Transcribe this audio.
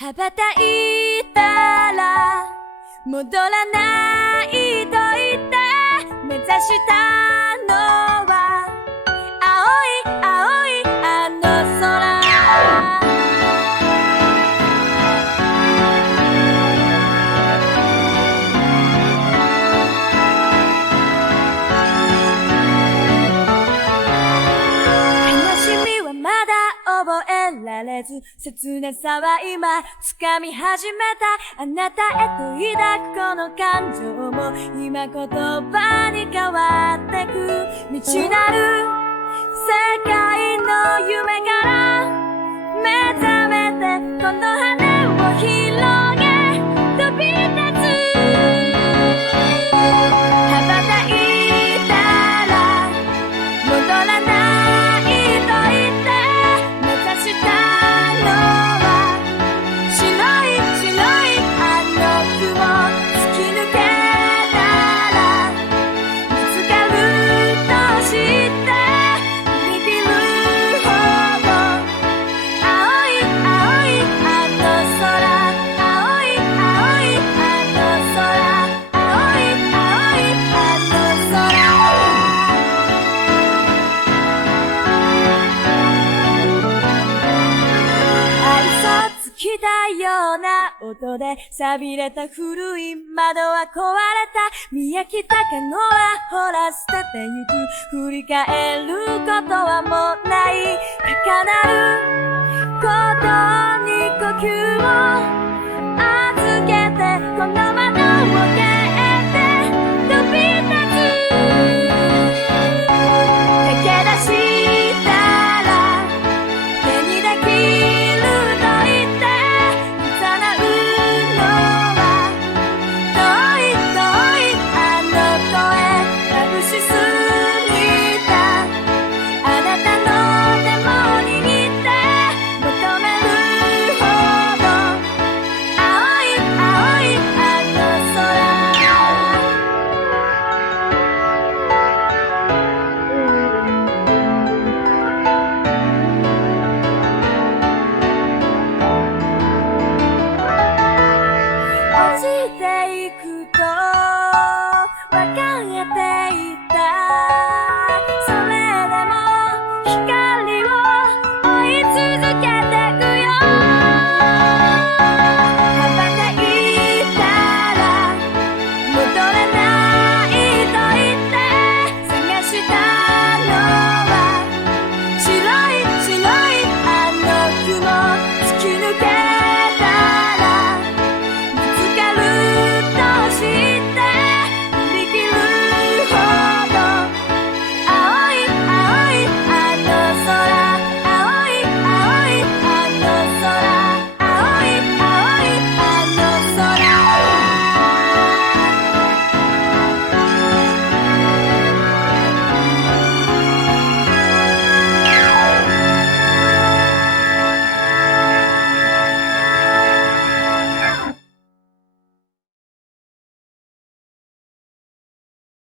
羽ばたいたら戻らないと言って目指したのは青い青いあの空。悲しみはまだ覚えられず、切なさは今掴み始めた。あなたへと抱くこの感情も今言葉に変わってく。未知なる世界の夢から目覚めて、この羽を広げ飛び立つ。羽ばたいたら戻らないと言って目指したのは白い白いあの雲。突き抜けたら見つかると知ってビビるほど青い青いあの空。青い青いあの空。青い青いあの空。愛想尽きたような音で錆びれた古い窓は壊れた。見飽きたかのはほら捨ててゆく。振り返ることはもうない。高鳴ることに呼吸を